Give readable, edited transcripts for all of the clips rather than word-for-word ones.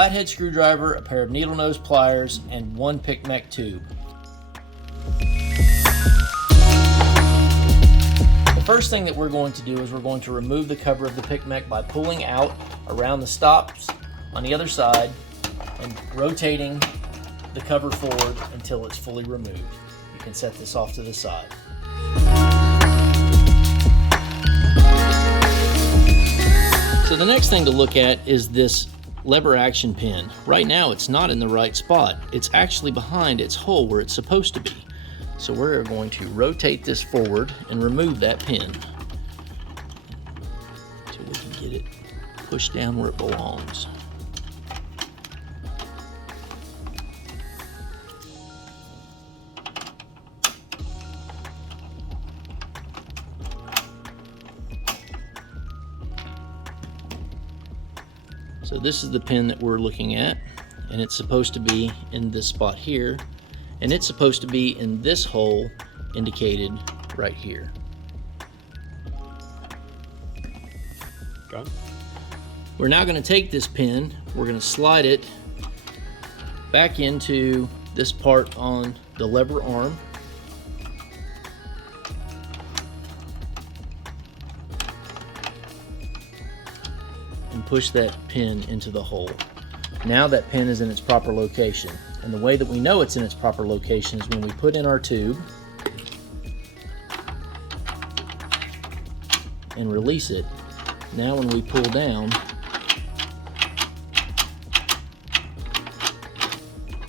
flathead screwdriver, a pair of needle nose pliers, and one P.I.C Mech tube. The first thing that we're going to do is we're going to remove the cover of the P.I.C Mech by pulling out around the stops on the other side and rotating the cover forward until it's fully removed. You can set this off to the side. So the next thing to look at is this lever action pin. Right now it's not in the right spot. It's actually behind its hole where it's supposed to be. So we're going to rotate this forward and remove that pin until we can get it pushed down where it belongs. So this is the pin that we're looking at, and it's supposed to be in this spot here, and it's supposed to be in this hole indicated right here. Okay. We're now going to take this pin, we're going to slide it back into this part on the lever arm. And push that pin into the hole. Now that pin is in its proper location. And the way that we know it's in its proper location is when we put in our tube and release it. Now when we pull down,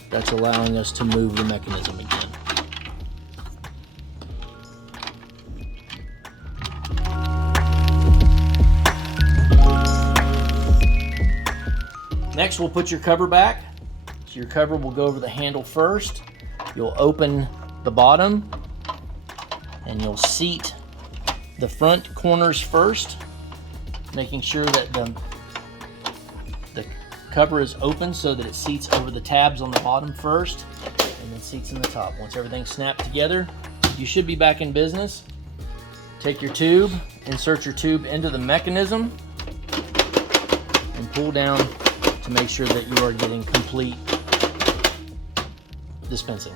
that's allowing us to move the mechanism again. Next, we'll put your cover back. So your cover will go over the handle first. You'll open the bottom and you'll seat the front corners first, making sure that the cover is open so that it seats over the tabs on the bottom first and then seats in the top. Once everything's snapped together, you should be back in business. Take your tube, insert your tube into the mechanism and pull down to make sure that you are getting complete dispensing.